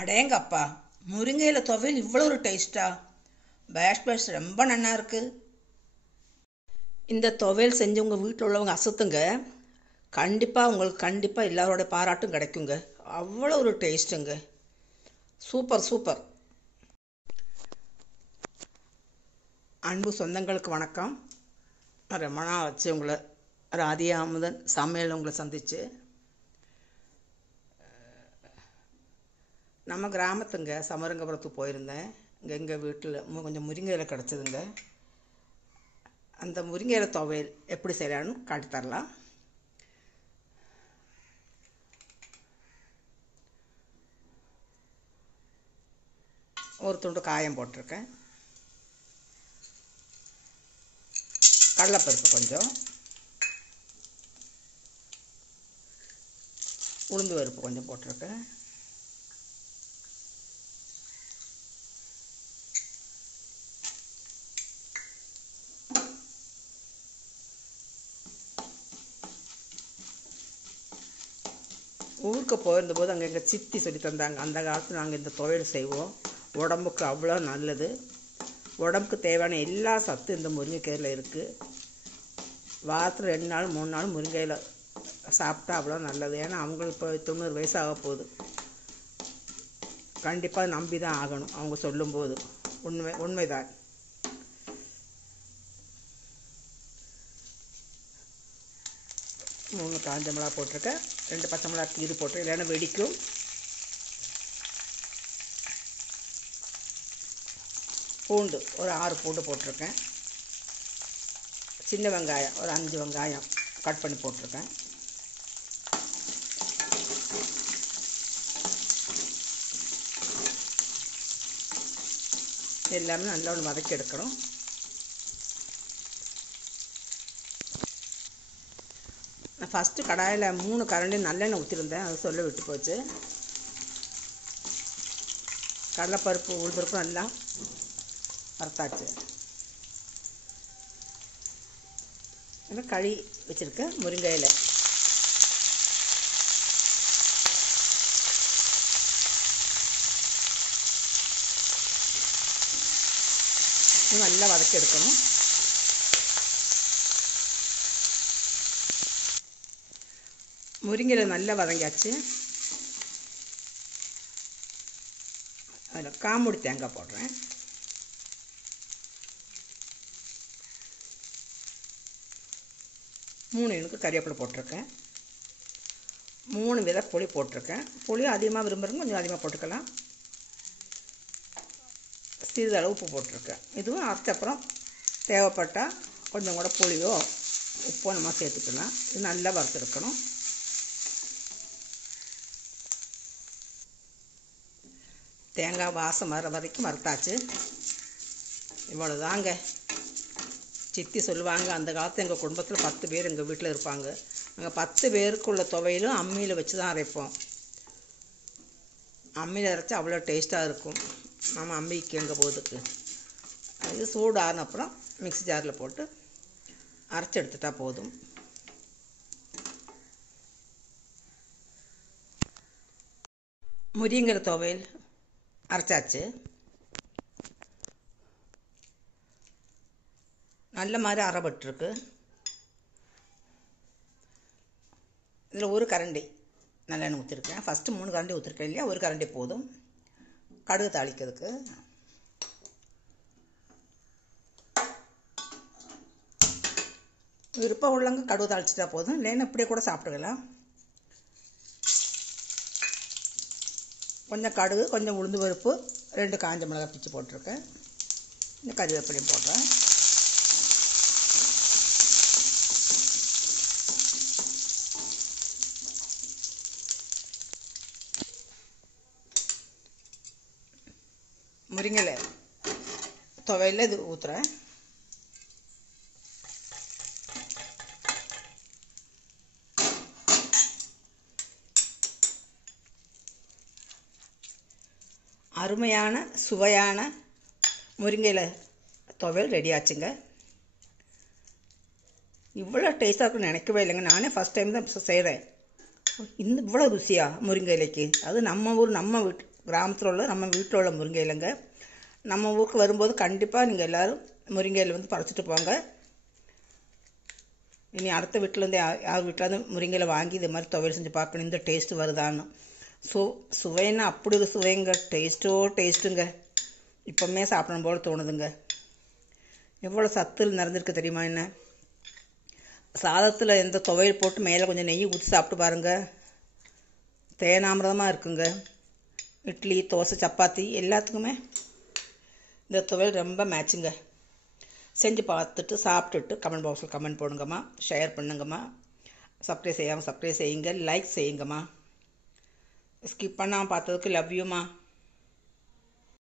அடேங்கப்பா, முருங்கையில துவையல் இவ்வளோ ஒரு டேஸ்டா! பேஷ் பேஷ் ரொம்ப நல்லா இருக்கு. இந்த துவையல் செஞ்சு உங்கள் வீட்டில் உள்ளவங்க அசத்துங்க. உங்களுக்கு எல்லாரோட பாராட்டும் கிடைக்குங்க. அவ்வளோ ஒரு டேஸ்ட்டுங்க. Super super. அன்பு சொந்தங்களுக்கு வணக்கம். ரொம்ப நாள் வச்சு உங்களை ராதியா அமுதன் சமையல் உங்களை சந்திச்சு. நம்ம கிராமத்துங்க சமரங்கபுரத்துக்கு போயிருந்தேன். இங்கே எங்கள் வீட்டில் கொஞ்சம் முருங்கையில கிடச்சிதுங்க. அந்த முருங்கையில துவையல் எப்படி செய்யலான்னு காட்டி தரலாம். ஒரு துண்டு காயம் போட்டிருக்கேன். கடலைப்பருப்பு கொஞ்சம், உளுந்து பருப்பு கொஞ்சம் போட்டிருக்கேன். ஊருக்கு போயிருந்தபோது அங்கே எங்கள் சித்தி சொல்லி தந்தாங்க. அந்த காலத்தில் நாங்கள் இந்த துவையல் செய்வோம். உடம்புக்கு அவ்வளோ நல்லது. உடம்புக்கு தேவையான எல்லா சத்தும் இந்த முருங்கைக்கீரையில் இருக்குது. வாரத்தில் 2 நாள் 3 நாள் முருங்கையில் சாப்பிட்டா அவ்வளோ நல்லது. ஏன்னா அவங்களுக்கு இப்போ 90 வயசு ஆக போகுது. கண்டிப்பாக நம்பி தான் ஆகணும் அவங்க சொல்லும்போது. உண்மைதான். மூணு காஞ்ச மிளகா போட்டிருக்கேன். 2 பச்சை மிளகா கீறு போட்டிருக்கேன், இல்லைன்னா வெடிக்கும். பூண்டு ஒரு 6 பூண்டு போட்டிருக்கேன். சின்ன வெங்காயம் ஒரு 5 வெங்காயம் கட் பண்ணி போட்டிருக்கேன். எல்லாமே நல்லா ஒன்று வதக்கி எடுக்கணும். நான் ஃபஸ்ட்டு கடாயில் 3 கரண்டி நல்லெண்ணெய் ஊற்றிருந்தேன். அது சொல்ல விட்டு போச்சு. கடலைப்பருப்பு உளுந்தப்பருப்பு நல்லா வறுத்தாச்சு. கழுவி வச்சுருக்கேன் முருங்கையில். நல்லா வதக்கி எடுக்கணும். முருங்கையில் நல்லா வதங்கியாச்சு. அதில் காம்புடி தேங்காய் போடுறேன். மூணு எனக்கு கறிவேப்பிலை போட்டிருக்கேன். 3 விதை புளி போட்டிருக்கேன். புளி அதிகமாக விரும்புகிறவங்க கொஞ்சம் அதிகமாக போட்டுக்கலாம். சிறிதளவு உப்பு போட்டிருக்கேன். இதுவும் அரைச்சப்புறம் தேவைப்பட்டால் கொஞ்சம் கூட புளியோ உப்போ நம்ம சேர்த்துக்கலாம். இது நல்லா வறுத்துருக்கணும். தேங்காய் வாசம் வர வரைக்கும் வறுத்தாச்சு. இவ்வளோதாங்க. சித்தி சொல்லுவாங்க, அந்த காலத்தில் எங்கள் குடும்பத்தில் 10 பேர் எங்கள் வீட்டில் இருப்பாங்க. நாங்கள் 10 பேருக்குள்ள துவையிலும் அம்மியில் வச்சு தான் அரைப்போம். அம்மியில் அரைச்சி அவ்வளோ டேஸ்ட்டாக இருக்கும். நம்ம அம்மிக்கு எங்கள் போதுக்கு அது சூடு ஆறின அப்புறம் மிக்ஸி ஜாரில் போட்டு அரைச்சி எடுத்துட்டா போதும். முருங்கை துவையல் அரைச்சாச்சு. நல்ல மாதிரி அரைப்பட்டுருக்கு. இதில் ஒரு கரண்டி நல்லெண்ணெய் ஊற்றிருக்கேன். ஃபஸ்ட்டு 3 கரண்டி ஊற்றிருக்கேன் இல்லையா, ஒரு கரண்டி போதும். கடுகு தாளிக்கிறதுக்கு விருப்பம் உள்ளவங்க கடுகு தாளிச்சிட்டா போதும், இல்லைன்னா இப்படியே கூட சாப்பிட்டுக்கலாம். கொஞ்சம் கடுகு, கொஞ்சம் உளுந்து பருப்பு, 2 காஞ்ச மிளகாய் பிச்சு போட்டிருக்கேன். இந்த கறிவேப்பிலையும் போடுறேன். முருங்கையில துவையில் இது ஊற்றுறேன். அருமையான சுவையான முருங்கையில துவையல் ரெடி ஆச்சுங்க. இவ்வளோ டேஸ்ட்டாக இருக்குன்னு நினைக்கவே இல்லைங்க. நானே ஃபஸ்ட் டைம் தான் செய்கிறேன். இவ்வளோ ருசியா முருங்கை இலைக்கு! அது நம்ம ஊர் நம்ம கிராமத்தில் உள்ள நம்ம வீட்டில் உள்ள முருங்கை இலைங்க. நம்ம ஊருக்கு வரும்போது கண்டிப்பாக நீங்கள் எல்லோரும் முருங்கை இலை வந்து பறிச்சிட்டு போங்க. இனி அடுத்த வீட்டிலேருந்து யார் வீட்டிலேருந்து முருங்கை இலை வாங்கி இது மாதிரி துவையல் செஞ்சு பார்க்கணும், இந்த டேஸ்ட்டு வருதான்னு. சுவைன்னா அப்படி ஒரு சுவைங்க, டேஸ்ட்டுங்க. இப்போவுமே சாப்பிடணும் போல் தோணுதுங்க. எவ்வளோ சத்து நிறைஞ்சிருக்கு தெரியுமா? என்ன சாதத்தில் இந்த துவையல் போட்டு மேலே கொஞ்சம் நெய் ஊற்றி சாப்பிட்டு பாருங்கள், தேனாமிரதமாக இருக்குங்க. இட்லி, தோசை, சப்பாத்தி எல்லாத்துக்குமே இந்த துவையல் ரொம்ப மேட்சுங்க. செஞ்சு பார்த்துட்டு சாப்பிட்டுட்டு கமெண்ட் பாக்ஸில் கமெண்ட் போடுங்கம்மா, ஷேர் பண்ணுங்கம்மா, சப்ஸ்கிரைப் செய்யுங்க, லைக் செய்யுங்கம்மா. ஸ்கிப் பண்ணாமல் பார்த்ததுக்கு லவ் யூம்மா.